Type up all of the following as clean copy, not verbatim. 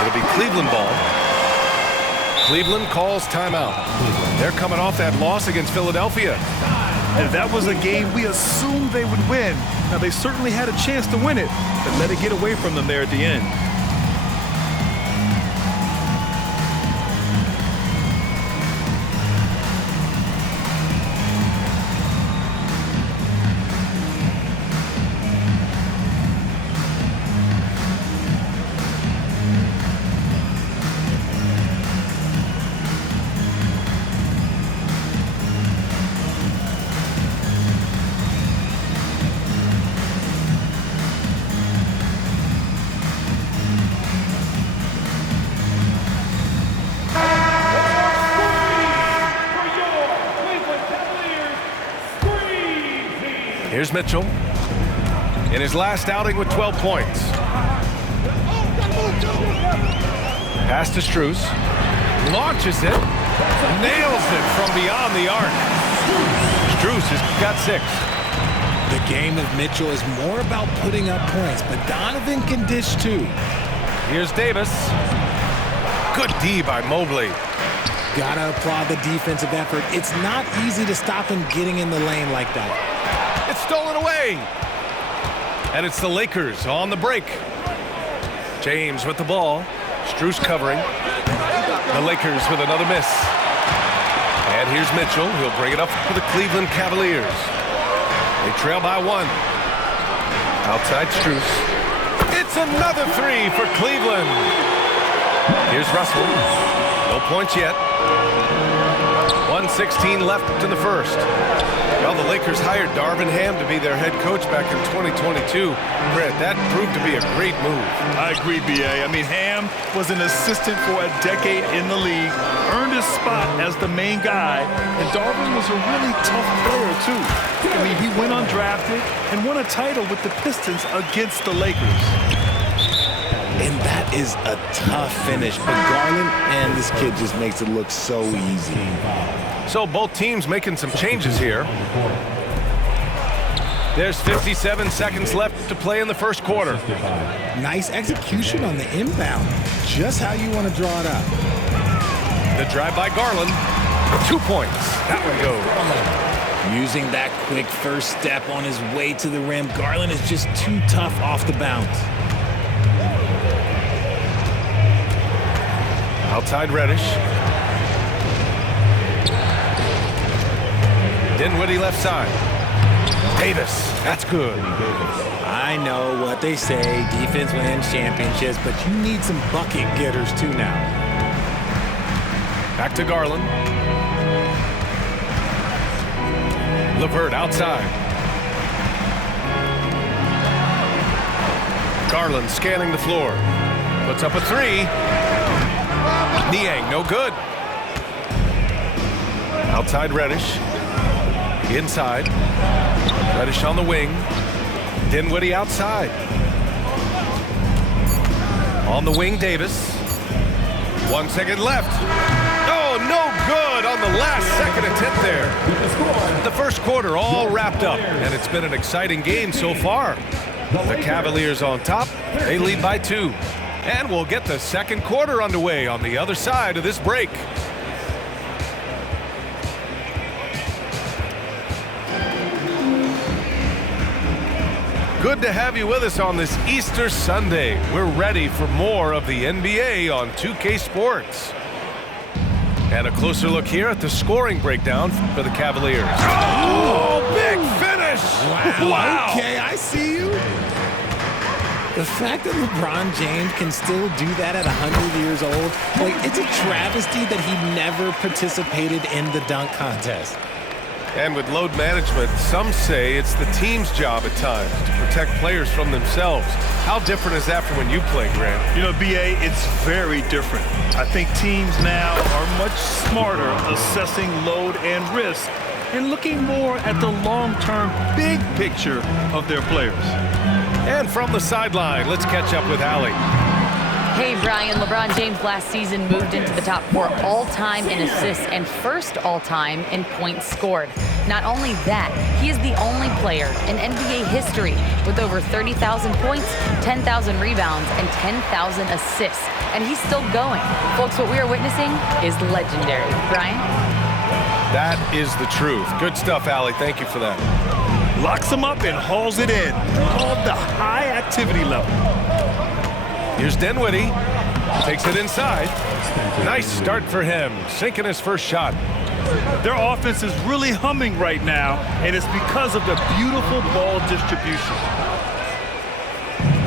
It'll be Cleveland ball. Cleveland calls timeout. They're coming off that loss against Philadelphia. And that was a game we assumed they would win. Now, they certainly had a chance to win it, but let it get away from them there at the end. Here's Mitchell in his last outing with 12 points. Pass to Strus. Launches it. Nails it from beyond the arc. Strus has got 6. The game of Mitchell is more about putting up points, but Donovan can dish too. Here's Davis. Good D by Mobley. Gotta applaud the defensive effort. It's not easy to stop him getting in the lane like that. It's stolen away. And it's the Lakers on the break. James with the ball. Strus covering. The Lakers with another miss. And here's Mitchell. He'll bring it up for the Cleveland Cavaliers. They trail by 1. Outside Strus. It's another 3 for Cleveland. Here's Russell. No points yet. 1:16 left in the first. Well, the Lakers hired Darvin Ham to be their head coach back in 2022. Brett, that proved to be a great move. I agree, B.A. I mean, Ham was an assistant for a decade in the league, earned his spot as the main guy, and Darvin was a really tough player, too. I mean, he went undrafted and won a title with the Pistons against the Lakers. And that is a tough finish, but Garland, and this kid just makes it look so easy. So both teams making some changes here. There's 57 seconds left to play in the first quarter. Nice execution on the inbound. Just how you want to draw it up. The drive by Garland. 2 points. That one goes. Using that quick first step on his way to the rim, Garland is just too tough off the bounce. Outside Reddish. Dinwiddie left side. Davis. That's good. I know what they say, defense wins championships, but you need some bucket getters too now. Back to Garland. LeVert outside. Garland scanning the floor. Puts up a 3. Niang, no good. Outside Reddish. Inside. Reddish on the wing. Dinwiddie outside. On the wing, Davis. 1 second left. Oh, no good on the last second attempt there. The first quarter all wrapped up, and it's been an exciting game so far. The Cavaliers on top. They lead by 2. And we'll get the second quarter underway on the other side of this break. Good to have you with us on this Easter Sunday. We're ready for more of the NBA on 2K Sports. And a closer look here at the scoring breakdown for the Cavaliers. Oh, big finish! Wow. Okay, I see you. The fact that LeBron James can still do that at 100 years old, like, it's a travesty that he never participated in the dunk contest. And with load management, some say it's the team's job at times to protect players from themselves. How different is that from when you played, Grant? You know, B.A., it's very different. I think teams now are much smarter assessing load and risk and looking more at the long-term big picture of their players. And from the sideline, let's catch up with Allie. Hey, Brian, LeBron James last season moved into the top 4 all-time in assists and first all-time in points scored. Not only that, he is the only player in NBA history with over 30,000 points, 10,000 rebounds, and 10,000 assists. And he's still going. Folks, what we are witnessing is legendary. Brian? That is the truth. Good stuff, Allie. Thank you for that. Locks him up and hauls it in. Called the high activity level. Here's Dinwiddie. Takes it inside. Nice start for him. Sinking his first shot. Their offense is really humming right now, and it's because of the beautiful ball distribution.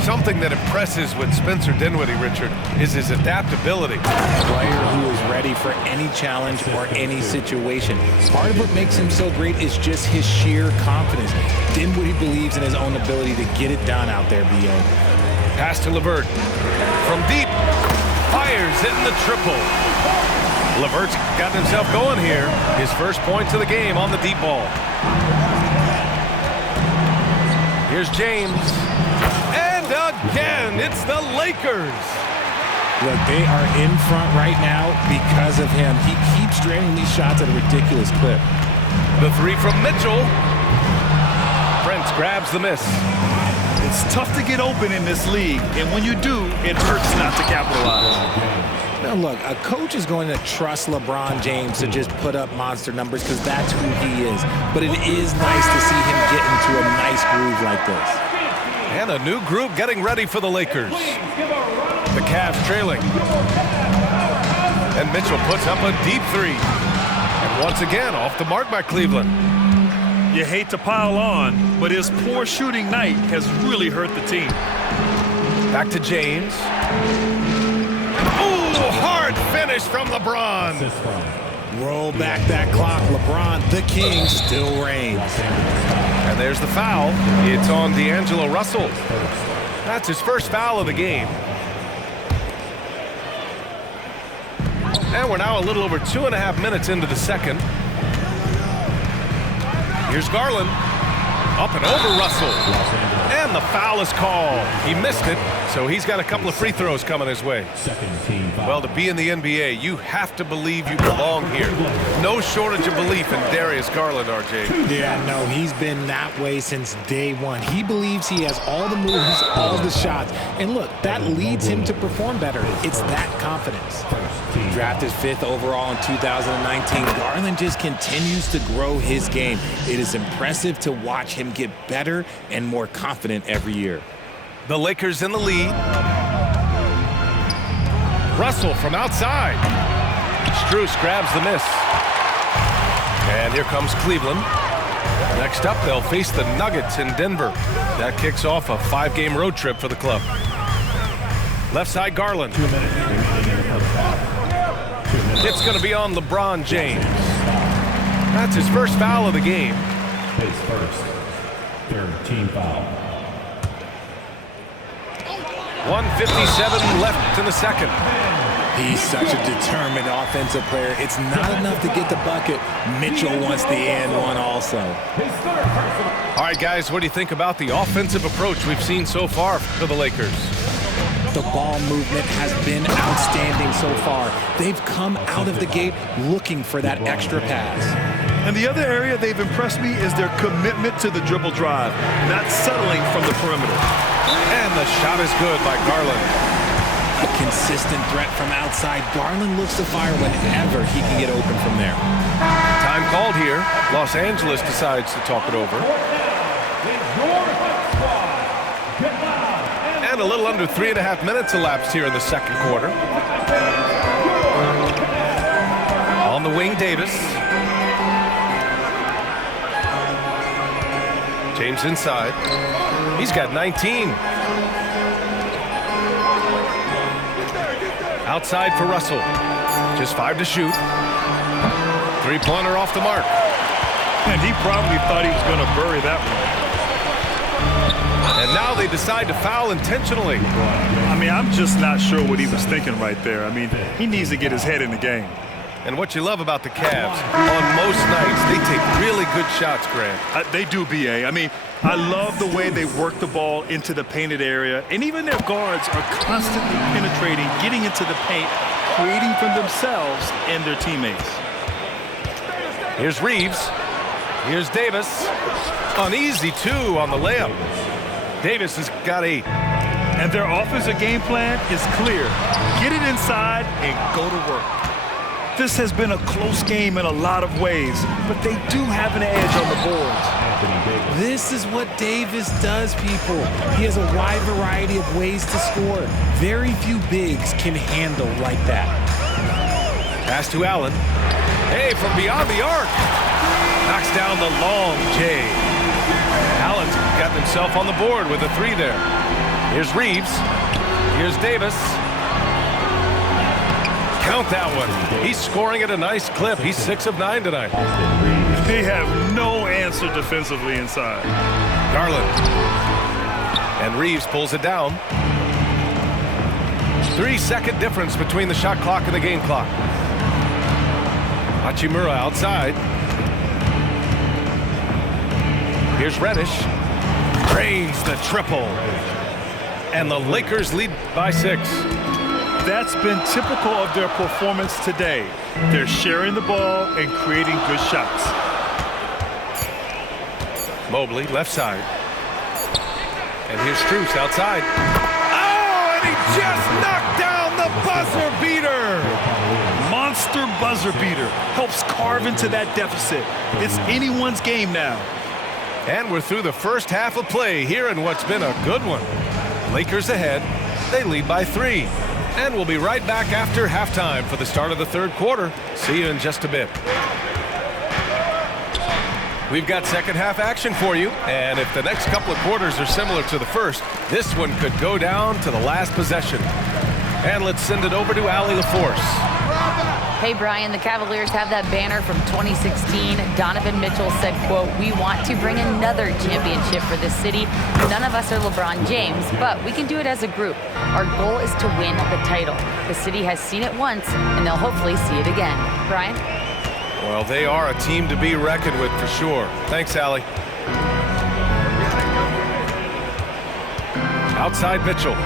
Something that impresses with Spencer Dinwiddie, Richard, is his adaptability. A player who is ready for any challenge or any situation. Part of what makes him so great is just his sheer confidence. Dinwiddie believes in his own ability to get it done out there, B.O. Pass to LeVert. From deep. Fires in the triple. LeVert's got himself going here. His first points of the game on the deep ball. Here's James. And again, it's the Lakers. Look, they are in front right now because of him. He keeps draining these shots at a ridiculous clip. The three from Mitchell. Prince grabs the miss. It's tough to get open in this league, and when you do, it hurts not to capitalize. Now look, a coach is going to trust LeBron James to just put up monster numbers because that's who he is. But it is nice to see him get into a nice groove like this. And a new group getting ready for the Lakers. The Cavs trailing. And Mitchell puts up a deep three. And once again, off the mark by Cleveland. You hate to pile on, but his poor shooting night has really hurt the team. Back to James. Ooh, hard finish from LeBron. Roll back that clock. LeBron, the king, still reigns. And there's the foul. It's on D'Angelo Russell. That's his first foul of the game. And we're now a little over 2.5 minutes into the second. Here's Garland. Up and over Russell. And the foul is called. He missed it, so he's got a couple of free throws coming his way. Well, to be in the NBA, you have to believe you belong here. No shortage of belief in Darius Garland, RJ. Yeah, no, he's been that way since day one. He believes he has all the moves, all the shots. And look, that leads him to perform better. It's that confidence. Drafted 5th overall in 2019, Garland just continues to grow his game. It is impressive to watch him get better and more confident every year. The Lakers in the lead. Russell from outside. Strus grabs the miss. And here comes Cleveland. Next up, they'll face the Nuggets in Denver. That kicks off a 5-game road trip for the club. Left side, Garland. It's going to be on LeBron James. That's his first foul of the game. His first. Third team foul. 1:57 left in the second. He's such a determined offensive player. It's not enough to get the bucket. Mitchell wants the and one also. All right, guys, what do you think about the offensive approach we've seen so far for the Lakers? The ball movement has been outstanding so far. They've come out of the gate looking for that extra pass. And the other area they've impressed me is their commitment to the dribble drive, not settling from the perimeter. And the shot is good by Garland. A consistent threat from outside. Garland looks to fire whenever he can get open from there. Time called here. Los Angeles decides to talk it over. And a little under 3.5 minutes elapsed here in the second quarter. On the wing, Davis. James inside. He's got 19. Outside for Russell. Just 5 to shoot. 3-pointer off the mark. And he probably thought he was going to bury that one. And now they decide to foul intentionally. I mean, I'm just not sure what he was thinking right there. I mean, he needs to get his head in the game. And what you love about the Cavs, on most nights, they take really good shots, Grant. They do, B.A. I mean, I love the way they work the ball into the painted area, and even their guards are constantly penetrating, getting into the paint, creating for themselves and their teammates. Here's Reeves. Here's Davis. Uneasy, too, on the layup. Davis has got 8. And their offensive game plan is clear. Get it inside and go to work. This has been a close game in a lot of ways, but they do have an edge on the boards. This is what Davis does, people. He has a wide variety of ways to score. Very few bigs can handle like that. Pass to Allen. Hey, from beyond the arc. Knocks down the long J. Allen's gotten himself on the board with a 3 there. Here's Reeves. Here's Davis. Count that one. He's scoring at a nice clip. He's 6 of 9 tonight. They have no answer defensively inside. Garland. And Reeves pulls it down. 3-second difference between the shot clock and the game clock. Hachimura outside. Here's Reddish. Drains the triple. And the Lakers lead by 6. That's been typical of their performance today. They're sharing the ball and creating good shots. Mobley, left side. And here's Strus outside. Oh, and he just knocked down the buzzer beater. Monster buzzer beater. Helps carve into that deficit. It's anyone's game now. And we're through the first half of play here in what's been a good one. Lakers ahead. They lead by 3. And we'll be right back after halftime for the start of the third quarter. See you in just a bit. We've got second half action for you. And if the next couple of quarters are similar to the first, this one could go down to the last possession. And let's send it over to Allie LaForce. Hey, Brian, the Cavaliers have that banner from 2016. Donovan Mitchell said, quote, "We want to bring another championship for this city. None of us are LeBron James, but we can do it as a group. Our goal is to win the title. The city has seen it once, and they'll hopefully see it again." Brian? Well, they are a team to be reckoned with for sure. Thanks, Allie. Outside Mitchell.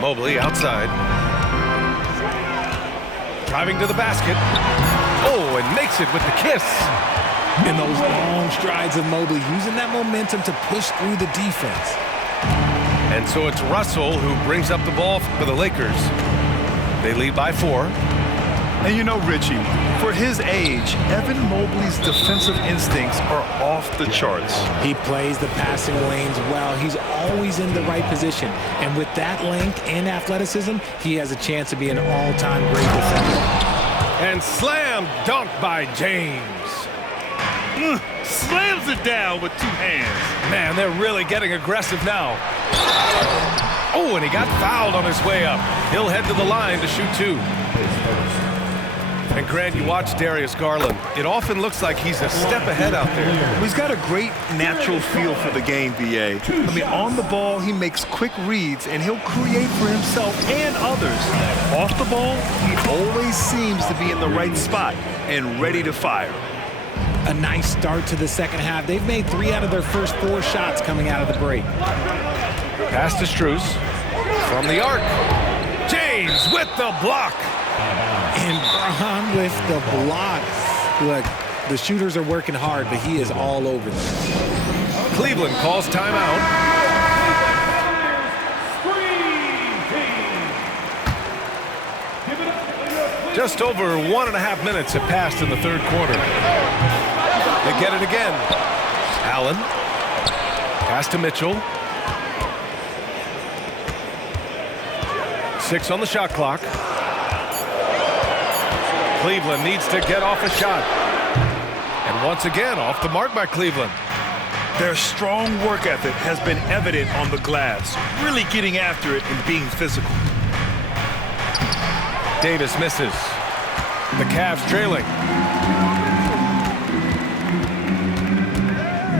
Mobley outside. Driving to the basket. Oh, and makes it with the kiss. And those long strides of Mobley, using that momentum to push through the defense. And so it's Russell who brings up the ball for the Lakers. They lead by 4. And you know, Richie, for his age, Evan Mobley's defensive instincts are off the charts. He plays the passing lanes well. He's always in the right position. And with that length and athleticism, he has a chance to be an all-time great defender. And slam dunk by James. Slams it down with 2 hands. Man, they're really getting aggressive now. Oh, and he got fouled on his way up. He'll head to the line to shoot 2. And Grant, you watch Darius Garland. It often looks like he's a step ahead out there. Well, he's got a great natural feel for the game, B.A. I mean, on the ball, he makes quick reads, and he'll create for himself and others. Off the ball, he always seems to be in the right spot and ready to fire. A nice start to the second half. They've made 3 out of their first 4 shots coming out of the break. Pass to Strus. From the arc. James with the block. And Braun with the block. Look, the shooters are working hard, but he is all over them. Cleveland calls timeout. Just over 1.5 minutes have passed in the third quarter. They get it again. Allen. Pass to Mitchell. 6 on the shot clock. Cleveland needs to get off a shot. And once again, off the mark by Cleveland. Their strong work ethic has been evident on the glass, really getting after it and being physical. Davis misses. The Cavs trailing.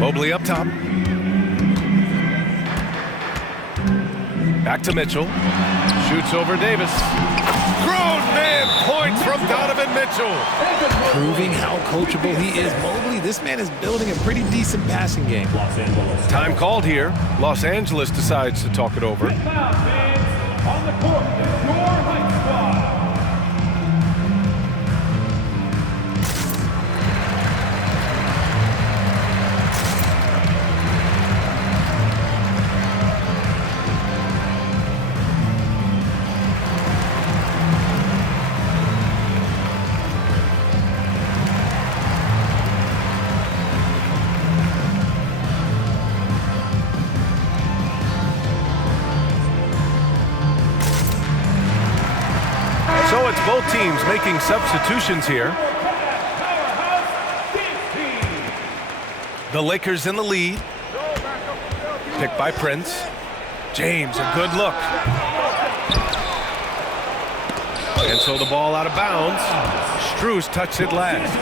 Mobley up top. Back to Mitchell. Shoots over Davis. Grown man points from Donovan Mitchell. Proving how coachable he is. Mobley, this man is building a pretty decent passing game. Los Angeles. Time called here. Los Angeles decides to talk it over. On the court, your Heights squad. So it's both teams making substitutions here. The Lakers in the lead. Picked by Prince. James, a good look. And so the ball out of bounds. Strus touched it last.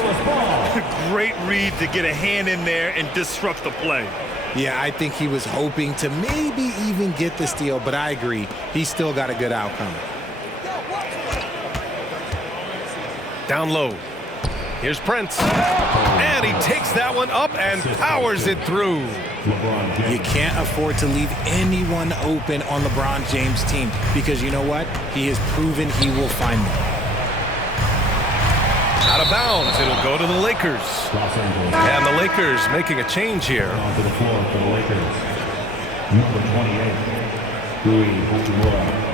Great read to get a hand in there and disrupt the play. Yeah, I think he was hoping to maybe even get the steal, but I agree. He still got a good outcome. Down low. Here's Prince. And he takes that one up and powers it through. LeBron James. You can't afford to leave anyone open on LeBron James' team because you know what? He has proven he will find them. Out of bounds. It'll go to the Lakers. Los Angeles. And the Lakers making a change here. Onto the floor for the Lakers. Number 28, Rui Hachimura.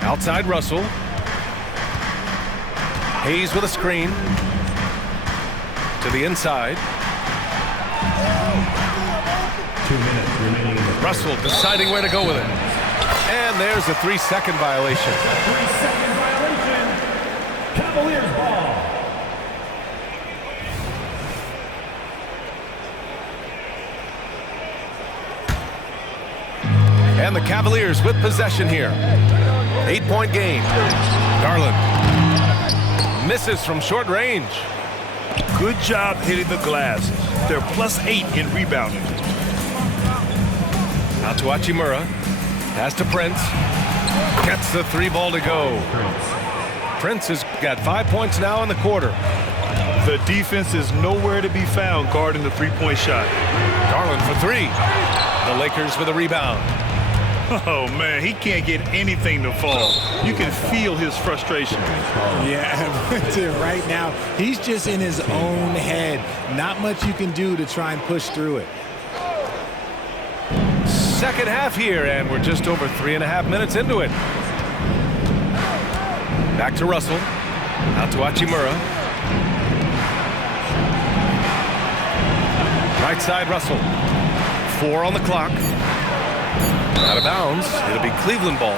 Outside Russell. Hayes with a screen. To the inside. 2 minutes remaining in the Russell deciding where to go with it. And there's a 3-second violation. 3-second violation. Cavaliers ball. And the Cavaliers with possession here. 8-point game. Garland misses from short range. Good job hitting the glass. They're +8 in rebounding. Out to Hachimura. Pass to Prince. Gets the 3 ball to go. Prince has got 5 points now in the quarter. The defense is nowhere to be found guarding the three-point shot. Garland for 3. The Lakers with a rebound. Oh, man, he can't get anything to fall. You can feel his frustration. Yeah, right now, he's just in his own head. Not much you can do to try and push through it. Second half here, and we're just over 3.5 minutes into it. Back to Russell. Out to Hachimura. Right side Russell. 4 on the clock. Out of bounds. It'll be Cleveland ball.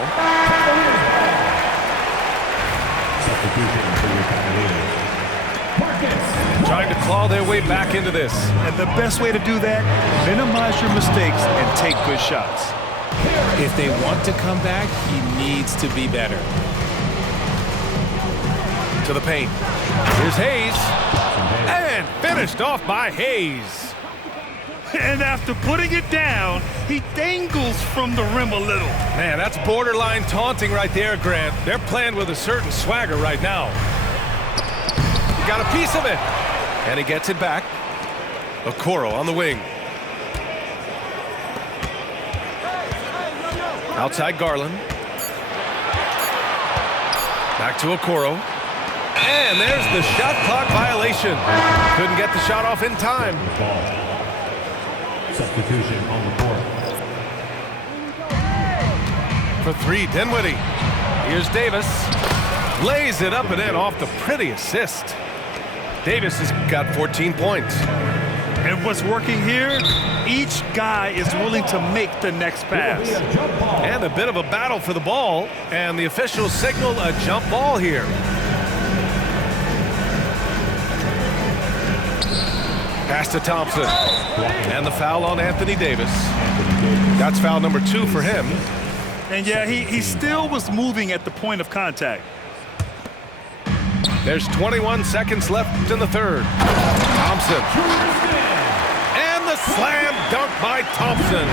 Substitution for your Cavaliers. Marcus. Trying to claw their way back into this. And the best way to do that, minimize your mistakes and take good shots. If they want to come back, he needs to be better. To the paint. Here's Hayes. And finished off by Hayes. And after putting it down, he dangles from the rim a little. Man, that's borderline taunting right there, Grant. They're playing with a certain swagger right now. He got a piece of it. And he gets it back. Okoro on the wing. Outside Garland. Back to Okoro. And there's the shot clock violation. Couldn't get the shot off in time. Ball. Substitution on the court. For 3, Dinwiddie. Here's Davis. Lays it up and in off the pretty assist. Davis has got 14 points. And what's working here, each guy is willing to make the next pass. And a bit of a battle for the ball. And the officials signal a jump ball here. Pass to Thompson. And the foul on Anthony Davis. That's foul number 2 for him. And yeah, he still was moving at the point of contact. There's 21 seconds left in the third. Thompson. And the slam dunk by Thompson.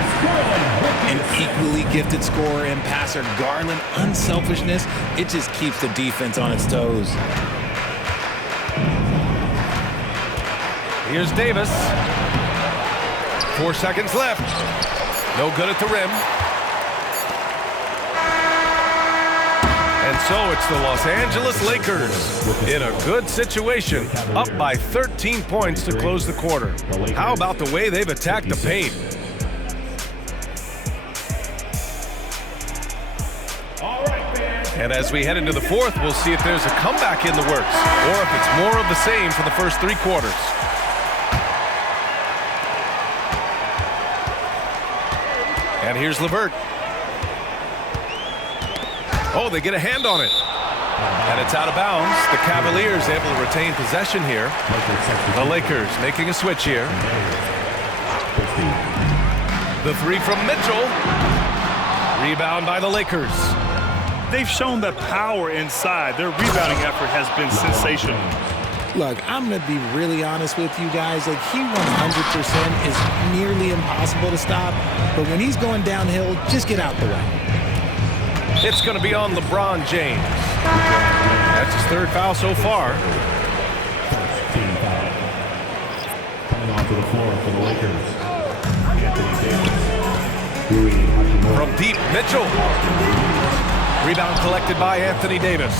An equally gifted scorer and passer, Garland, unselfishness, it just keeps the defense on its toes. Here's Davis. 4 seconds left. No good at the rim. And so it's the Los Angeles Lakers in a good situation, up by 13 points to close the quarter. How about the way they've attacked the paint? And as we head into the fourth, we'll see if there's a comeback in the works or if it's more of the same for the first 3 quarters. And here's LeVert. Oh, they get a hand on it. And it's out of bounds. The Cavaliers able to retain possession here. The Lakers making a switch here. The 3 from Mitchell. Rebound by the Lakers. They've shown that power inside. Their rebounding effort has been sensational. Look, I'm going to be really honest with you guys. Like, he 100% is nearly impossible to stop. But when he's going downhill, just get out the way. It's going to be on LeBron James. That's his 3rd foul so far. Team foul. Coming onto the floor for the Lakers, Anthony Davis. From deep, Mitchell. Rebound collected by Anthony Davis.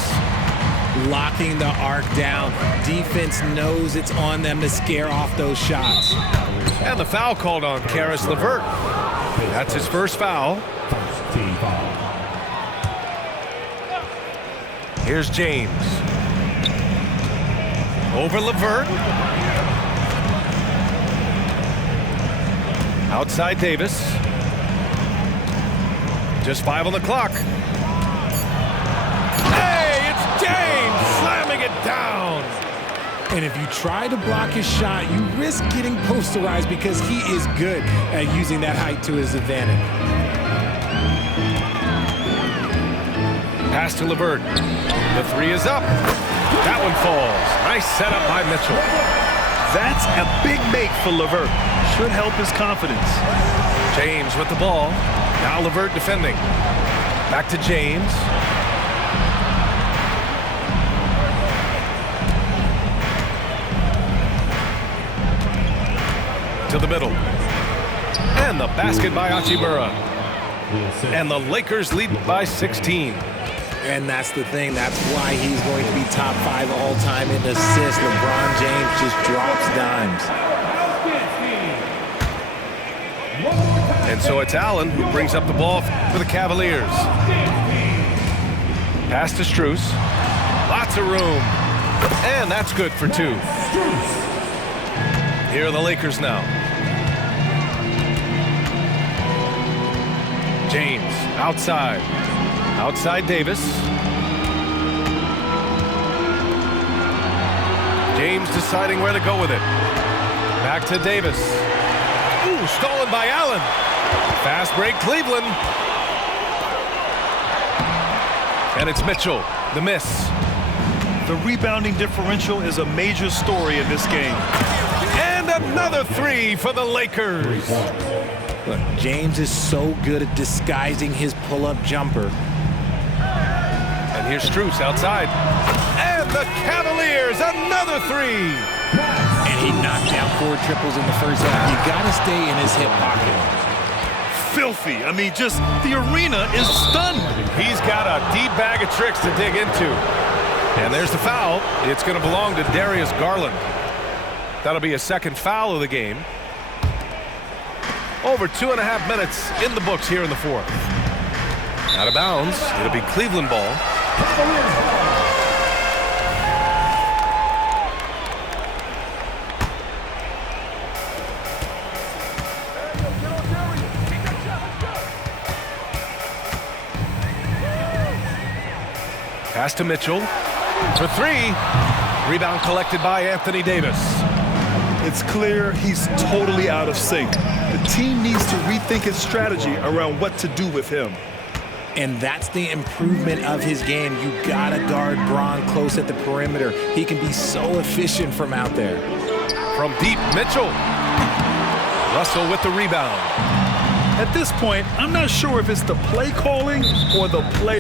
Locking the arc down. Defense knows it's on them to scare off those shots. And the foul called on Caris LeVert. That's his 1st foul. First team foul. Here's James. Over LeVert. Outside Davis. Just 5 on the clock. Hey, it's James slamming it down. And if you try to block his shot, you risk getting posterized because he is good at using that height to his advantage. Pass to LeVert. The 3 is up. That one falls. Nice setup by Mitchell. That's a big make for LeVert. Should help his confidence. James with the ball. Now LeVert defending. Back to James. To the middle. And the basket by Hachimura. And the Lakers lead by 16. And that's the thing. That's why he's going to be top 5 all-time in assists. LeBron James just drops dimes. And so it's Allen who brings up the ball for the Cavaliers. Pass to Strus. Lots of room. And that's good for 2. Here are the Lakers now. James outside. Outside Davis. James deciding where to go with it. Back to Davis. Ooh, stolen by Allen. Fast break, Cleveland. And it's Mitchell, the miss. The rebounding differential is a major story in this game. And another 3 for the Lakers. Look, James is so good at disguising his pull-up jumper. And here's Strus outside. And the Cavaliers, another 3. And he knocked down 4 triples in the first half. You got to stay in his hip pocket. Filthy. I mean, just the arena is stunned. He's got a deep bag of tricks to dig into. And there's the foul. It's going to belong to Darius Garland. That'll be a 2nd foul of the game. Over 2.5 minutes in the books here in the 4th. Out of bounds. It'll be Cleveland ball. Pass to Mitchell for 3. Rebound collected by Anthony Davis. It's clear he's totally out of sync. The team needs to rethink its strategy around what to do with him. And that's the improvement of his game. You gotta guard Bron close at the perimeter. He can be so efficient from out there. From deep, Mitchell. Russell with the rebound. At this point, I'm not sure if it's the play calling or the play.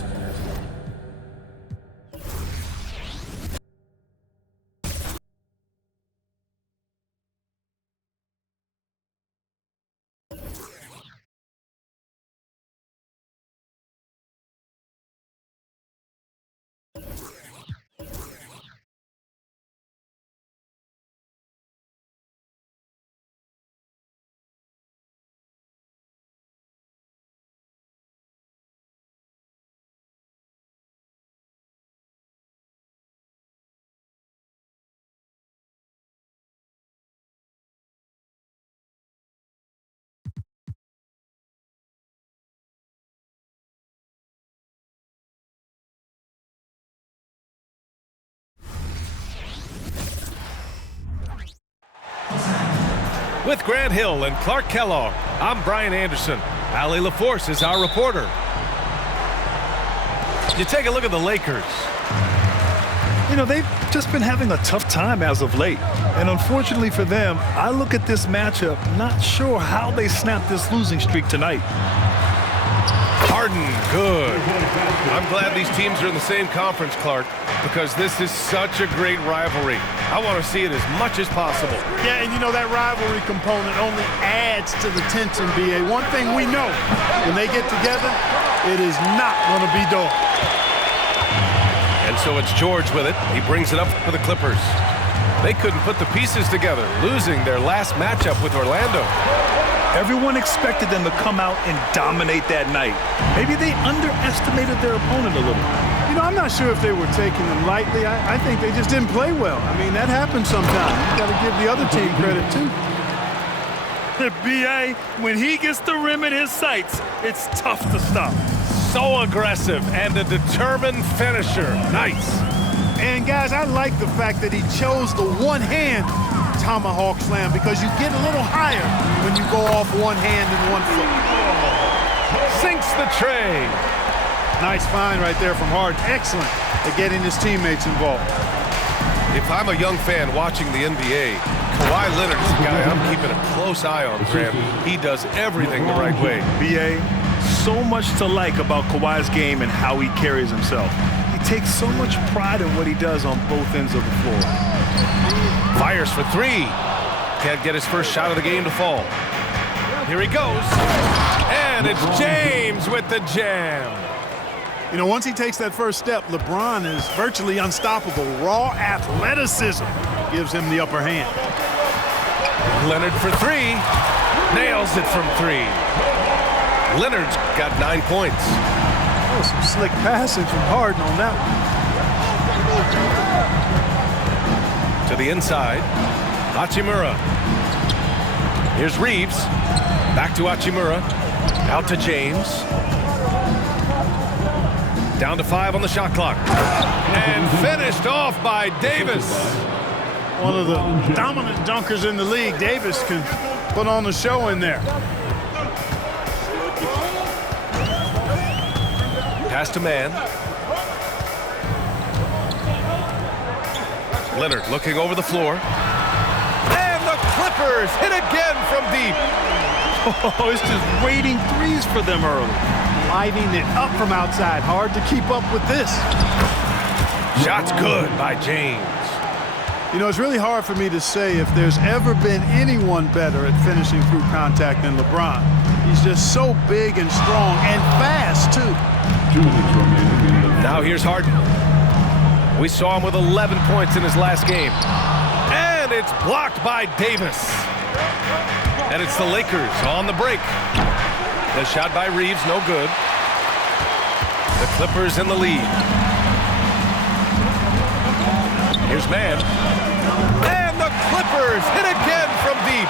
With Grant Hill and Clark Kellogg, I'm Brian Anderson. Allie LaForce is our reporter. You take a look at the Lakers. You know, they've just been having a tough time as of late. And unfortunately for them, I look at this matchup not sure how they snap this losing streak tonight. Harden, good. I'm glad these teams are in the same conference, Clark, because this is such a great rivalry. I want to see it as much as possible. Yeah, and you know, that rivalry component only adds to the tension, B.A. One thing we know, when they get together, it is not going to be dull. And so it's George with it. He brings it up for the Clippers. They couldn't put the pieces together, losing their last matchup with Orlando. Everyone expected them to come out and dominate that night. Maybe they underestimated their opponent a little. You know, I'm not sure if they were taking them lightly. I think they just didn't play well. I mean, that happens sometimes. You got to give the other team credit, too. B.A., when he gets the rim in his sights, it's tough to stop. So aggressive and a determined finisher. Nice. And, guys, I like the fact that he chose the one-hand tomahawk slam because you get a little higher when you go off one hand and 1 foot. Sinks the tray. Nice find right there from Harden. Excellent at getting his teammates involved. If I'm a young fan watching the NBA, Kawhi Leonard is a guy I'm keeping a close eye on, Grant. He does everything the right way. B.A., so much to like about Kawhi's game and how he carries himself. He takes so much pride in what he does on both ends of the floor. Fires for three. Can't get his first shot of the game to fall. Here he goes. And it's James with the jam. You know, once he takes that first step, LeBron is virtually unstoppable. Raw athleticism gives him the upper hand. Leonard for three. Nails it from three. Leonard's got 9 points. Oh, some slick passing from Harden on that one. To the inside, Hachimura. Here's Reeves. Back to Hachimura. Out to James. Down to 5 on the shot clock. And finished off by Davis. One of the dominant dunkers in the league. Davis can put on the show in there. Pass to man. Leonard looking over the floor. And the Clippers hit again from deep. Oh, it's just waiting threes for them early. Lighting it up from outside. Hard to keep up with this. Shots good by James. You know, it's really hard for me to say if there's ever been anyone better at finishing through contact than LeBron. He's just so big and strong and fast, too. Now here's Harden. We saw him with 11 points in his last game. And it's blocked by Davis. And it's the Lakers on the break. The shot by Reeves, no good. The Clippers in the lead. Here's man. And the Clippers hit again from deep.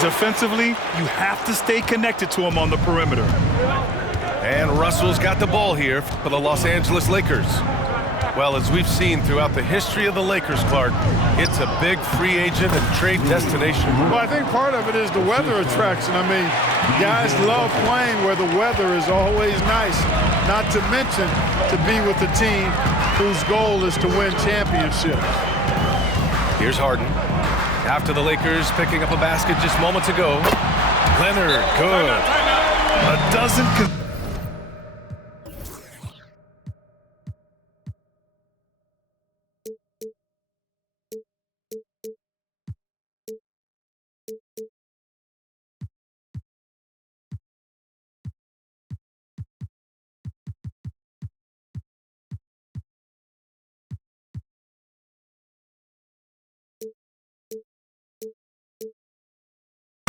Defensively, you have to stay connected to him on the perimeter. And Russell's got the ball here for the Los Angeles Lakers. Well, as we've seen throughout the history of the Lakers, Clark, it's a big free agent and trade destination. Well, I think part of it is the weather attraction. I mean, guys love playing where the weather is always nice, not to mention to be with a team whose goal is to win championships. Here's Harden. After the Lakers picking up a basket just moments ago. Leonard, good. A dozen.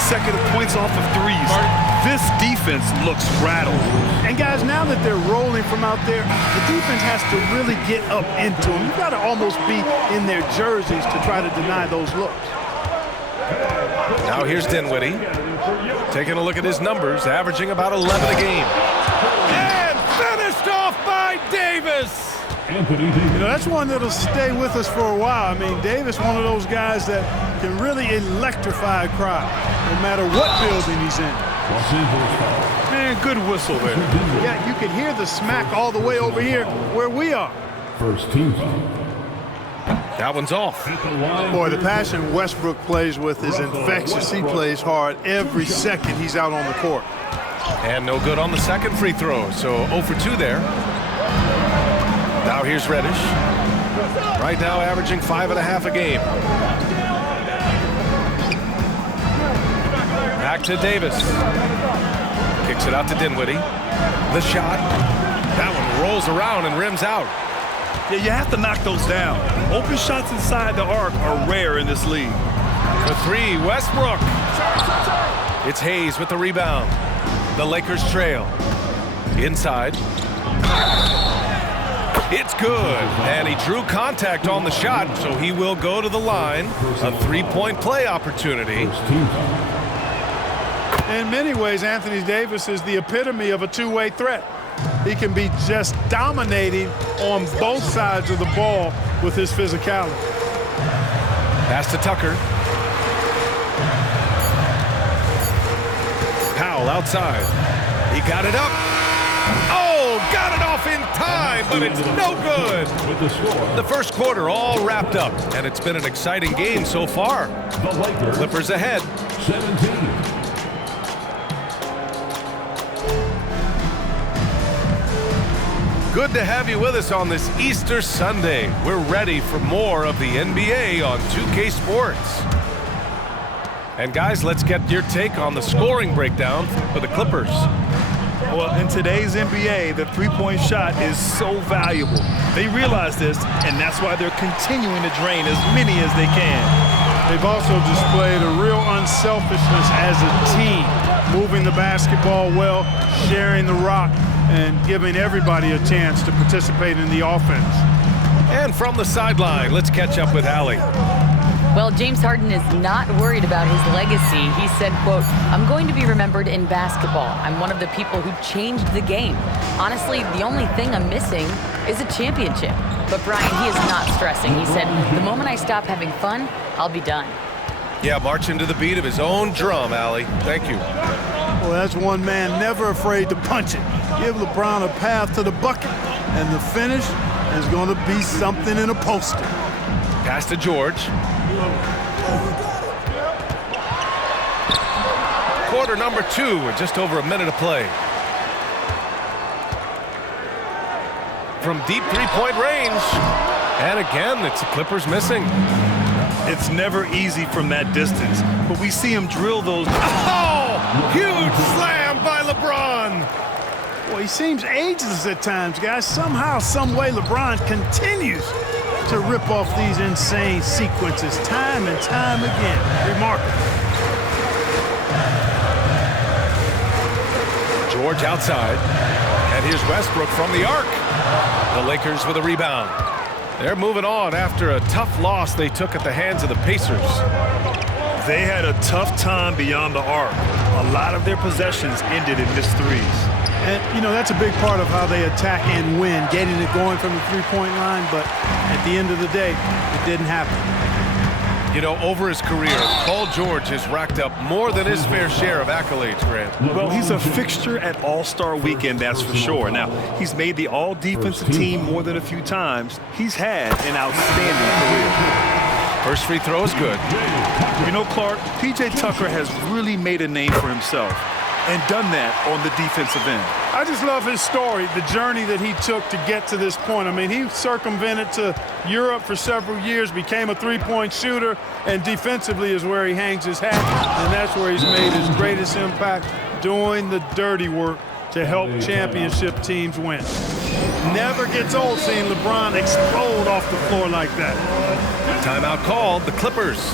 Consecutive points off of threes. This defense looks rattled. And guys, now that they're rolling from out there, the defense has to really get up into them. You've got to almost be in their jerseys to try to deny those looks. Now here's Dinwiddie. Taking a look at his numbers, averaging about 11 a game. And finished off by Davis. Anthony Davis. You know, that's one that'll stay with us for a while. I mean, Davis, one of those guys that can really electrify a crowd, no matter what building he's in. Los Angeles foul. Man, good whistle there. Yeah, you can hear the smack all the way over here where we are. First team foul. That one's off. Boy, the passion Westbrook plays with is infectious. He plays hard every second he's out on the court. And no good on the second free throw, so 0 for 2 there. Now here's Reddish. Right now averaging 5.5 a game. Back to Davis. Kicks it out to Dinwiddie. The shot. That one rolls around and rims out. Yeah, you have to knock those down. Open shots inside the arc are rare in this league. The three, Westbrook. It's Hayes with the rebound. The Lakers trail. Inside. It's good. And he drew contact on the shot, so he will go to the line. A three-point play opportunity. In many ways, Anthony Davis is the epitome of a two-way threat. He can be just dominating on both sides of the ball with his physicality. Pass to Tucker. Powell outside. He got it up. Oh, got it off in time, but it's no good. The first quarter all wrapped up, and it's been an exciting game so far. The Lakers. Clippers ahead. 17. Good to have you with us on this Easter Sunday. We're ready for more of the NBA on 2K Sports. And guys, let's get your take on the scoring breakdown for the Clippers. Well, in today's NBA, the three-point shot is so valuable. They realize this, and that's why they're continuing to drain as many as they can. They've also displayed a real unselfishness as a team, moving the basketball well, sharing the rock, and giving everybody a chance to participate in the offense. And from the sideline, let's catch up with Allie. Well, James Harden is not worried about his legacy. He said, quote, "I'm going to be remembered in basketball. I'm one of the people who changed the game. Honestly, the only thing I'm missing is a championship." But Brian, he is not stressing. He said, "The moment I stop having fun, I'll be done." Yeah, marching to the beat of his own drum, Allie. Thank you. Well, that's one man never afraid to punch it. Give LeBron a path to the bucket, and the finish is going to be something in a poster. Pass to George. Quarter number 2 with just over a minute to play. From deep three-point range. And again, it's the Clippers missing. It's never easy from that distance, but we see him drill those. Oh! Huge slam by LeBron. Well, he seems ageless at times, guys. Somehow, some way, LeBron continues to rip off these insane sequences time and time again. Remarkable. George outside. And here's Westbrook from the arc. The Lakers with a rebound. They're moving on after a tough loss they took at the hands of the Pacers. They had a tough time beyond the arc. A lot of their possessions ended in missed threes. And, you know, that's a big part of how they attack and win, getting it going from the three-point line. But at the end of the day, it didn't happen. You know, over his career, Paul George has racked up more than his fair share of accolades, Grant. Well, he's a fixture at All-Star Weekend, that's for sure. Now, he's made the All-Defensive team more than a few times. He's had an outstanding career. First free throw is good. You know, Clark, P.J. Tucker has really made a name for himself and done that on the defensive end. I just love his story, the journey that he took to get to this point. I mean, he circumvented to Europe for several years, became a three-point shooter, and defensively is where he hangs his hat, and that's where he's made his greatest impact, doing the dirty work to help championship teams win. Never gets old seeing LeBron explode off the floor like that. Timeout called, the Clippers.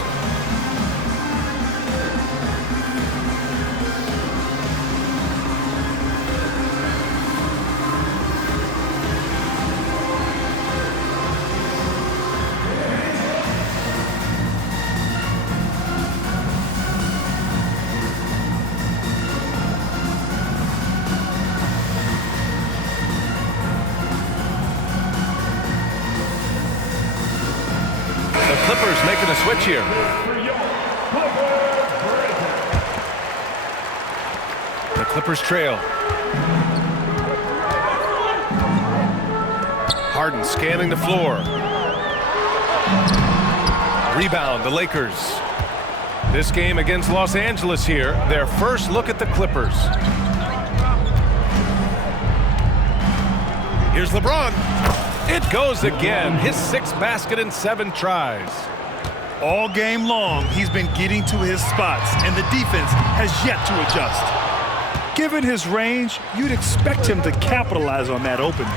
Clippers making a switch here. The Clippers trail. Harden scanning the floor. Rebound, the Lakers. This game against Los Angeles here, their first look at the Clippers. Here's LeBron. It goes again. His 6th basket in 7 tries. All game long, he's been getting to his spots, and the defense has yet to adjust. Given his range, you'd expect him to capitalize on that opening.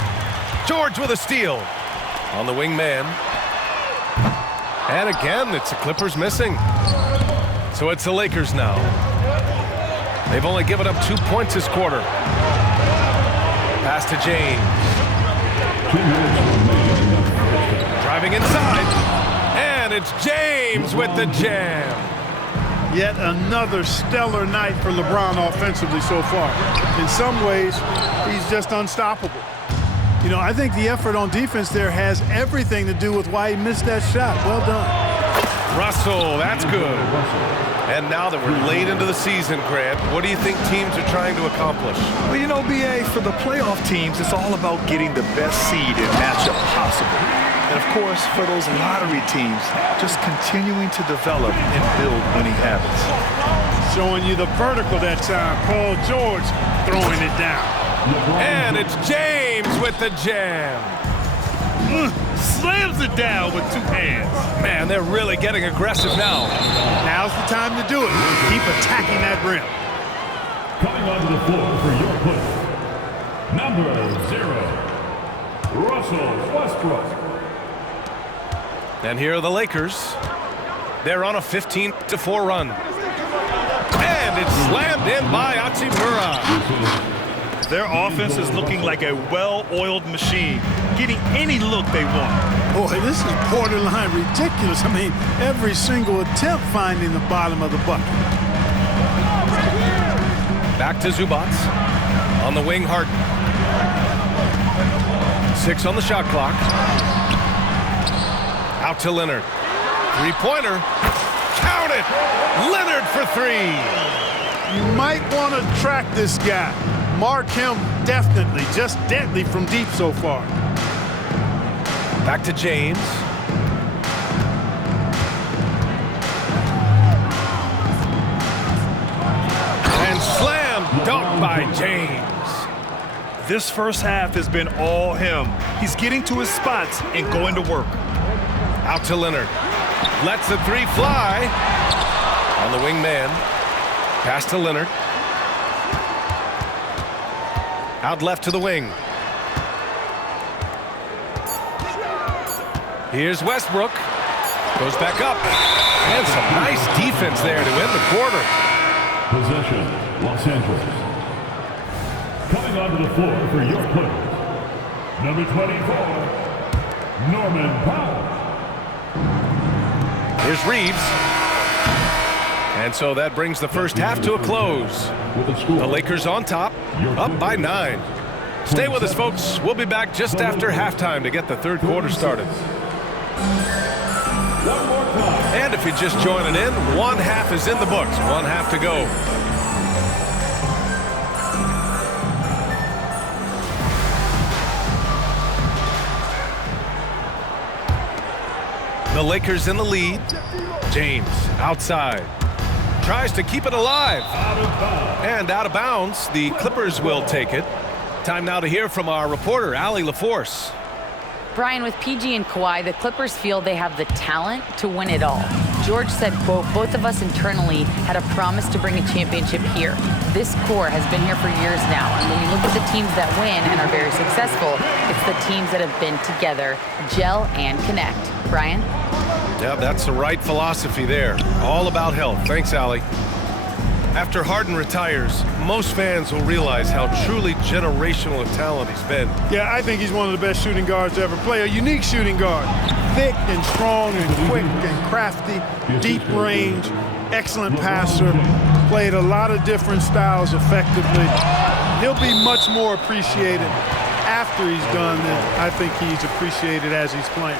George with a steal. On the wing man. And again, it's the Clippers missing. So it's the Lakers now. They've only given up 2 points this quarter. Pass to James. Driving inside, and it's James with the jam. Yet another stellar night for LeBron offensively so far. In some ways, he's just unstoppable. You know, I think the effort on defense there has everything to do with why he missed that shot. Well done. Russell, that's good. And now that we're late into the season, Grant, what do you think teams are trying to accomplish? Well, you know, B.A., for the playoff teams, it's all about getting the best seed and matchup possible. And, of course, for those lottery teams, just continuing to develop and build winning habits. Showing you the vertical that time. Paul George throwing it down. And it's James with the jam. Slams it down with 2 hands. Man, they're really getting aggressive now. Now's the time to do it. Keep attacking that rim. Coming onto the floor for your push, number 0, Russell Westbrook. And here are the Lakers. They're on a 15-4 run. And it's slammed in by Hachimura. Their offense is looking like a well-oiled machine, getting any look they want. Boy, this is borderline ridiculous. I mean, every single attempt finding the bottom of the bucket. Back to Zubac. On the wing, Harden. 6 on the shot clock. Out to Leonard. 3-pointer. Count it! Leonard for 3. You might want to track this guy. Mark him definitely, just deadly from deep so far. Back to James. And slam dunk by James. This first half has been all him. He's getting to his spots and going to work. Out to Leonard. Lets the 3 fly. On the wing man. Pass to Leonard. Out left to the wing. Here's Westbrook. Goes back up. And some nice defense there to end the quarter. Possession, Los Angeles. Coming onto the floor for your players, number 24, Norman Powell. Here's Reeves. And so that brings the first half to a close. The Lakers on top, up by 9. Stay with us, folks. We'll be back just after halftime to get the third quarter started. And if you're just joining in, 1 half is in the books. 1 half to go. The Lakers in the lead. James outside. Tries to keep it alive. And out of bounds. The Clippers will take it. Time now to hear from our reporter, Allie LaForce. Brian, with PG and Kawhi, the Clippers feel they have the talent to win it all. George said, quote, both of us internally had a promise to bring a championship here. This core has been here for years now, and when you look at the teams that win and are very successful, it's the teams that have been together, gel and connect. Brian? Yeah, that's the right philosophy there. All about health. Thanks, Allie. After Harden retires, most fans will realize how truly generational a talent he's been. Yeah, I think he's one of the best shooting guards to ever play. A unique shooting guard. Thick and strong and quick and crafty, deep range, excellent passer. Played a lot of different styles effectively. He'll be much more appreciated after he's done than I think he's appreciated as he's playing.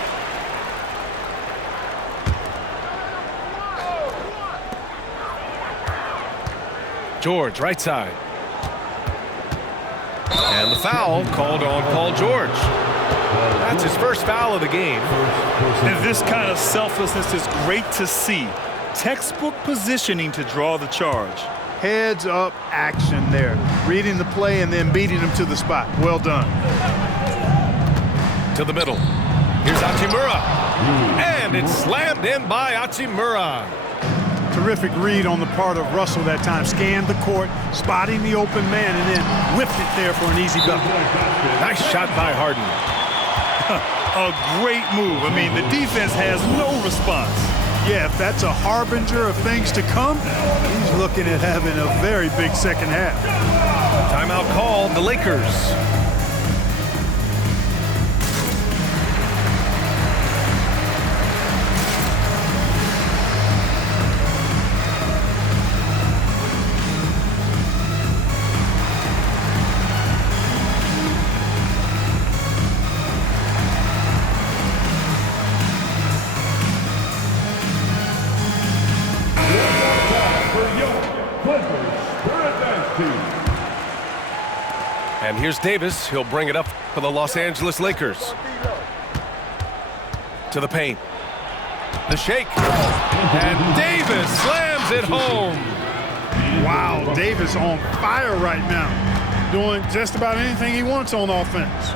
George, right side. And the foul called on Paul George. That's his first foul of the game. And this kind of selflessness is great to see. Textbook positioning to draw the charge. Heads up action there. Reading the play and then beating him to the spot. Well done. To the middle. Here's Hachimura. And it's slammed in by Hachimura. Terrific read on the part of Russell that time. Scanned the court, spotting the open man, and then whipped it there for an easy bucket. Nice shot by Harden. A great move. I mean, the defense has no response. Yeah, if that's a harbinger of things to come, he's looking at having a very big second half. Timeout called, the Lakers. And here's Davis. He'll bring it up for the Los Angeles Lakers. To the paint. The shake. And Davis slams it home. Wow, Davis on fire right now. Doing just about anything he wants on offense.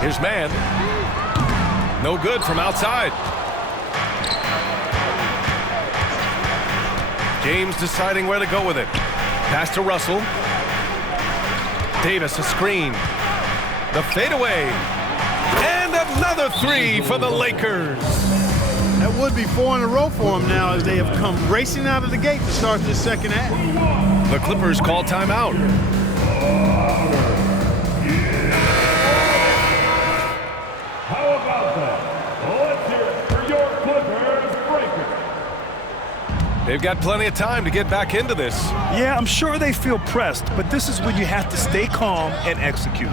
Here's Mann. No good from outside. James deciding where to go with it. Pass to Russell. Davis a screen. The fadeaway. And another three for the Lakers. That would be 4 in a row for them now as they have come racing out of the gate to start this second half. The Clippers call timeout. How about that? Let's hear it for your Clippers breaker. They've got plenty of time to get back into this. Yeah, I'm sure they feel pressed, but this is when you have to stay calm and execute.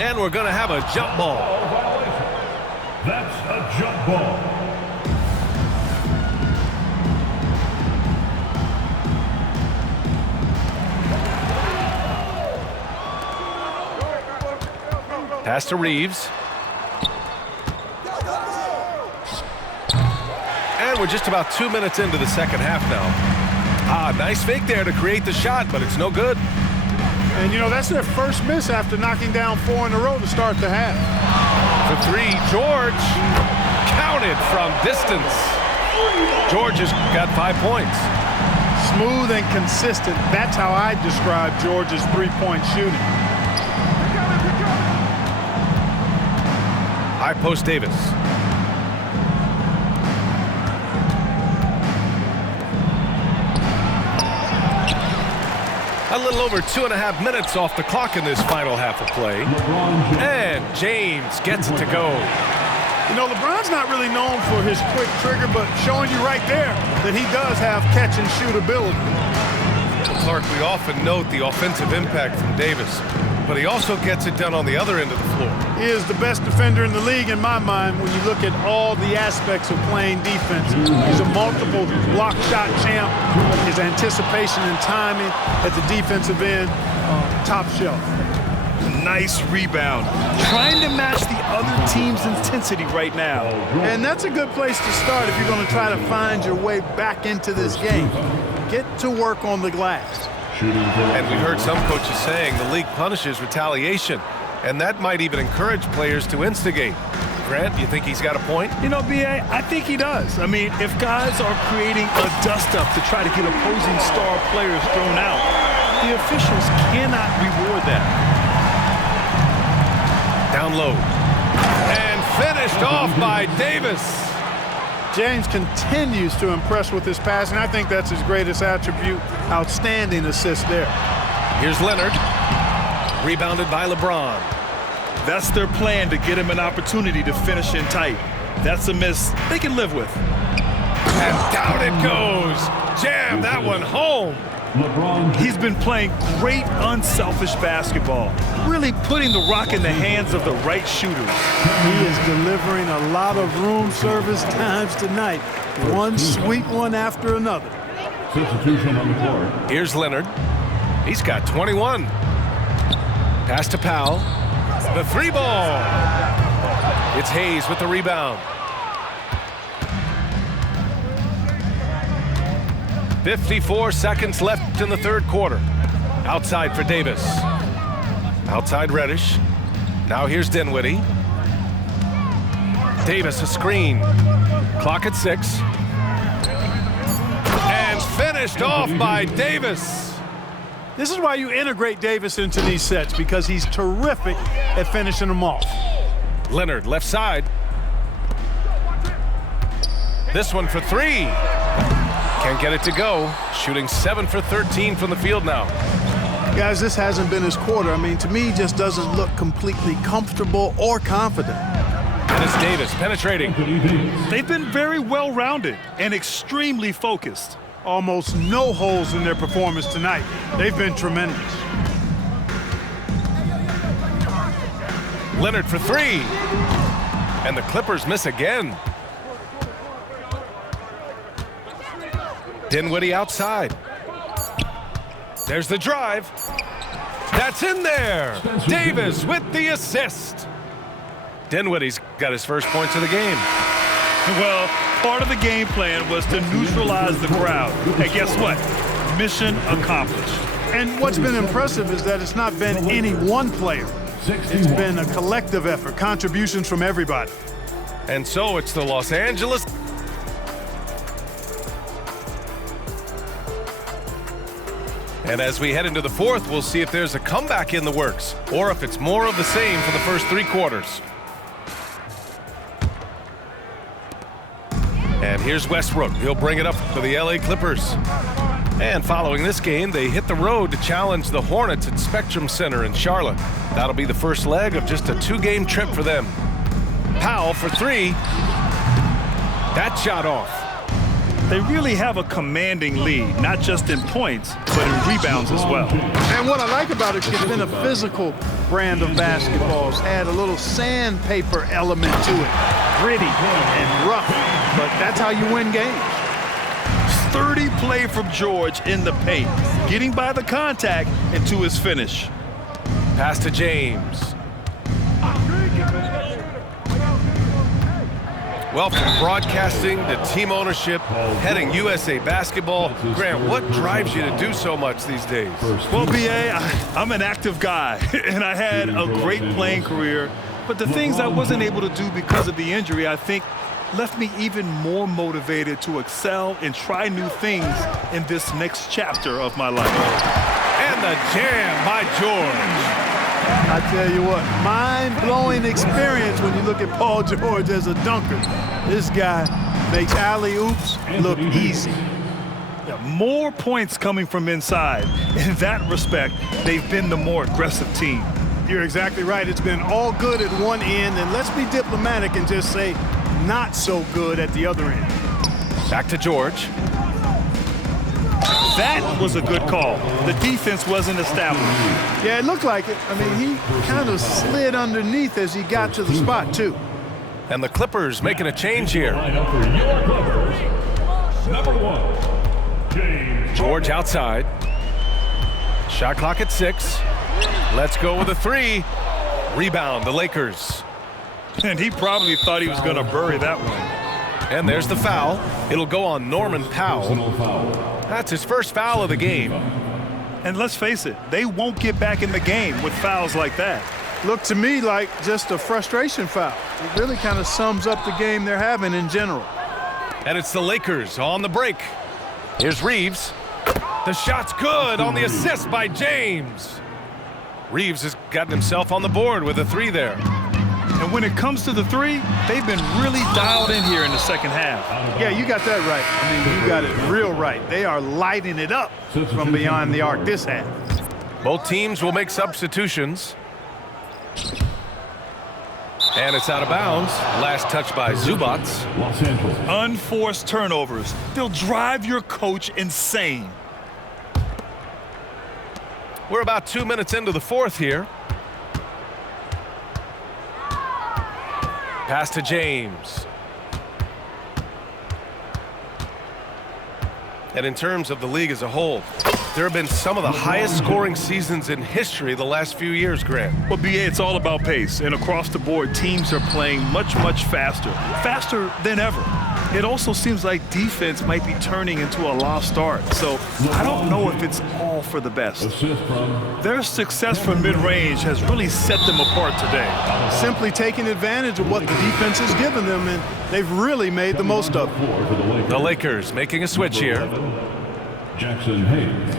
And we're going to have a jump ball. That's a jump ball. Pass to Reeves. And we're just about 2 minutes into the second half now. Nice fake there to create the shot, but it's no good. And, you know, that's their first miss after knocking down 4 in a row to start the half. For three, George counted from distance. George has got 5 points. Smooth and consistent. That's how I describe George's three-point shooting. High post Davis. A little over 2.5 minutes off the clock in this final half of play. And James gets it to go. You know, LeBron's not really known for his quick trigger, but showing you right there that he does have catch-and-shoot ability. Clark, we often note the offensive impact from Davis, but he also gets it done on the other end of the floor. He is the best defender in the league in my mind when you look at all the aspects of playing defense. He's a multiple block shot champ. His anticipation and timing at the defensive end, top shelf. Nice rebound. Trying to match the other team's intensity right now. And that's a good place to start if you're going to try to find your way back into this game. Get to work on the glass. And we heard some coaches saying the league punishes retaliation, and that might even encourage players to instigate. Grant, you think he's got a point? You know, B.A., I think he does. I mean, if guys are creating a dust-up to try to get opposing star players thrown out, the officials cannot reward that. Down low. And finished off by Davis. James continues to impress with his passing. I think that's his greatest attribute. Outstanding assist there. Here's Leonard. Rebounded by LeBron. That's their plan, to get him an opportunity to finish in tight. That's a miss they can live with. And down it goes. Jam that one home. He's been playing great unselfish basketball, really putting the rock in the hands of the right shooters. He is delivering a lot of room service times tonight. One sweet one after another. Substitution on the court. Here's Leonard. He's got 21. Pass to Powell. The three ball. It's Hayes with the rebound. 54 seconds left in the third quarter. Outside for Davis. Outside Reddish. Now here's Dinwiddie. Davis a screen. Clock at 6. And finished off by Davis. This is why you integrate Davis into these sets, because he's terrific at finishing them off. Leonard left side. This one for 3. Can't get it to go. Shooting 7 for 13 from the field now. Guys, this hasn't been his quarter. I mean, to me, he just doesn't look completely comfortable or confident. And it's Davis penetrating. They've been very well-rounded and extremely focused. Almost no holes in their performance tonight. They've been tremendous. Leonard for 3. And the Clippers miss again. Dinwiddie outside. There's the drive. That's in there. Davis with the assist. Dinwiddie's got his first points of the game. Well, part of the game plan was to neutralize the crowd. And guess what? Mission accomplished. And what's been impressive is that it's not been any one player. It's been a collective effort, contributions from everybody. And so it's the Los Angeles. And as we head into the fourth, we'll see if there's a comeback in the works or if it's more of the same for the first 3 quarters. And here's Westbrook. He'll bring it up for the LA Clippers. And following this game, they hit the road to challenge the Hornets at Spectrum Center in Charlotte. That'll be the first leg of just a 2-game trip for them. Powell for 3. That shot off. They really have a commanding lead, not just in points, but in rebounds as well. And what I like about it is it's been a physical brand of basketball. It's had a little sandpaper element to it. Gritty and rough, but that's how you win games. Sturdy play from George in the paint, getting by the contact and to his finish. Pass to James. Well, from broadcasting to team ownership, heading USA Basketball, Grant, what drives you to do so much these days? Well, B.A., I'm an active guy, and I had a great playing career, but the things I wasn't able to do because of the injury, I think, left me even more motivated to excel and try new things in this next chapter of my life. And the jam by George. I tell you what, mind-blowing experience when you look at Paul George as a dunker. This guy makes alley-oops look easy. Yeah, more points coming from inside. In that respect, they've been the more aggressive team. You're exactly right. It's been all good at one end, and let's be diplomatic and just say not so good at the other end. Back to George. That was a good call. The defense wasn't established. Yeah, it looked like it. I mean, he kind of slid underneath as he got to the spot, too. And the Clippers making a change here. Number 1, James. George outside. Shot clock at 6. Let's go with a three. Rebound, the Lakers. And he probably thought he was going to bury that one. And there's the foul. It'll go on Norman Powell. That's his first foul of the game. And let's face it, they won't get back in the game with fouls like that. Looked to me like just a frustration foul. It really kind of sums up the game they're having in general. And it's the Lakers on the break. Here's Reeves. The shot's good on the assist by James. Reeves has gotten himself on the board with a three there. And when it comes to the three, they've been really dialed in here in the second half. Yeah, you got that right. I mean, you got it real right. They are lighting it up from beyond the arc this half. Both teams will make substitutions. And it's out of bounds. Last touch by Zubac. Unforced turnovers. They'll drive your coach insane. We're about 2 minutes into the fourth here. Pass to James. And in terms of the league as a whole, there have been some of the highest scoring seasons in history the last few years, Grant. Well, BA, it's all about pace. And across the board, teams are playing much, much faster. Faster than ever. It also seems like defense might be turning into a lost art. So I don't know if it's all for the best. Their success from mid-range has really set them apart today. Simply taking advantage of what the defense has given them, and they've really made the most of it. The Lakers making a switch here. Jackson Hayes.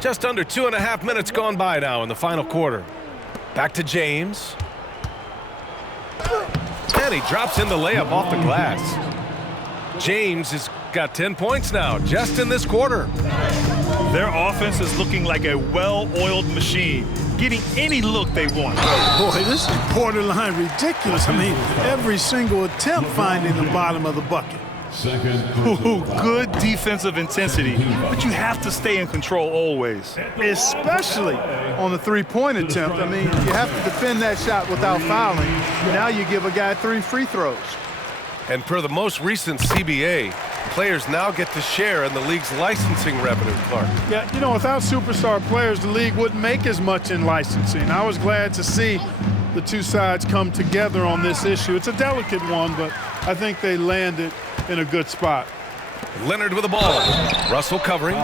Just under 2.5 minutes gone by now in the final quarter. Back to James. And he drops in the layup off the glass. James has got 10 points now just in this quarter. Their offense is looking like a well-oiled machine, getting any look they want. Boy, this is borderline ridiculous. I mean, every single attempt finding the bottom of the bucket. Ooh, good defensive intensity, but you have to stay in control always. Especially on the three-point attempt. I mean, you have to defend that shot without fouling. Now you give a guy 3 free throws. And per the most recent CBA, players now get to share in the league's licensing revenue, Clark. Yeah, you know, without superstar players, the league wouldn't make as much in licensing. I was glad to see the two sides come together on this issue. It's a delicate one, but I think they landed in a good spot. Leonard with the ball. Russell covering.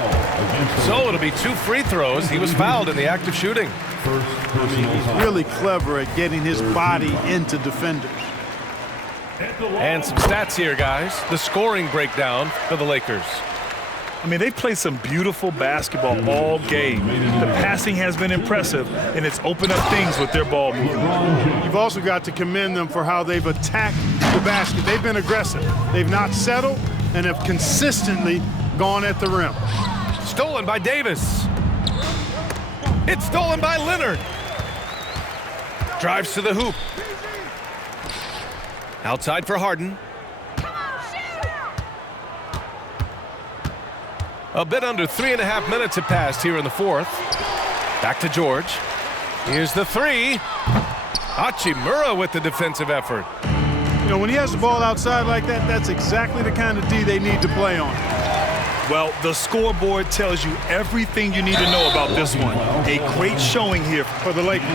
So it'll be 2 free throws. He was fouled in the act of shooting. I mean, he's really clever at getting his body into defenders. And some stats here, guys. The scoring breakdown for the Lakers. I mean, they've played some beautiful basketball all game. The passing has been impressive, and it's opened up things with their ball movement. You've also got to commend them for how they've attacked the basket. They've been aggressive. They've not settled and have consistently gone at the rim. Stolen by Davis. It's stolen by Leonard. Drives to the hoop. Outside for Harden. A bit under 3.5 minutes have passed here in the fourth. Back to George. Here's the three. Hachimura with the defensive effort. You know, when he has the ball outside like that, that's exactly the kind of D they need to play on. Well, the scoreboard tells you everything you need to know about this one. A great showing here for the Lakers.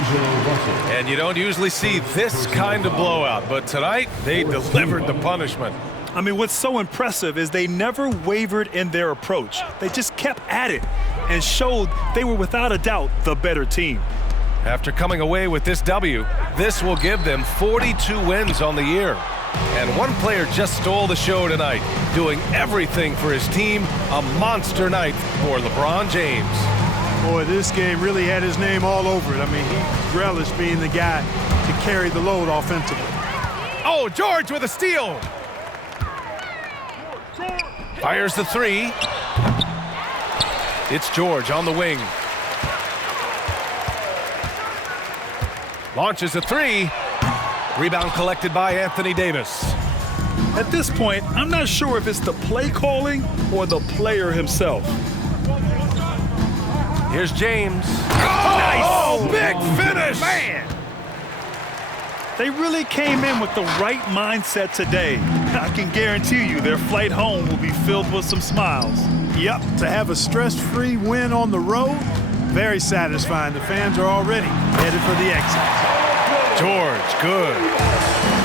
And you don't usually see this kind of blowout, but tonight they delivered the punishment. I mean, what's so impressive is they never wavered in their approach. They just kept at it and showed they were without a doubt the better team. After coming away with this W, this will give them 42 wins on the year. And one player just stole the show tonight, doing everything for his team. A monster night for LeBron James. Boy, this game really had his name all over it. I mean, he relished being the guy to carry the load offensively. Oh, George with a steal. Fires the three. It's George on the wing. Launches a three. Rebound collected by Anthony Davis. At this point, I'm not sure if it's the play calling or the player himself. Here's James. Oh, nice! Big finish! Man! They really came in with the right mindset today. I can guarantee you their flight home will be filled with some smiles. Yep, to have a stress-free win on the road, Very satisfying. The fans are already headed for the exit. George, good.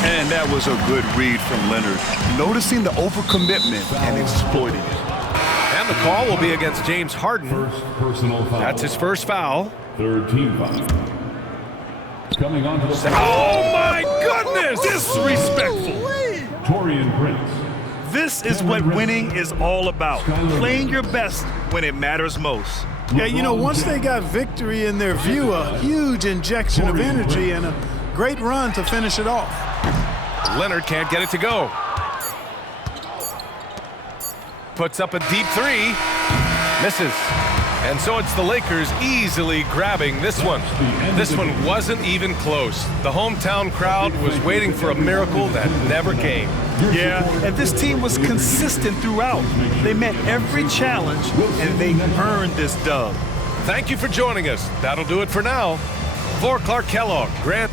And that was a good read from Leonard, noticing the overcommitment and exploiting it. And the call will be against James Harden. First personal foul. That's his first foul. Third team foul. Coming onto the floor. Oh, my goodness! Disrespectful. Torian Prince. This is what winning is all about. Playing your best when it matters most. Yeah, you know, once they got victory in their view, a huge injection of energy and a great run to finish it off. Leonard can't get it to go. Puts up a deep three. Misses. And so it's the Lakers easily grabbing this one. This one wasn't even close. The hometown crowd was waiting for a miracle that never came. Yeah, and this team was consistent throughout. They met every challenge, and they earned this dub. Thank you for joining us. That'll do it for now. For Clark Kellogg, Grant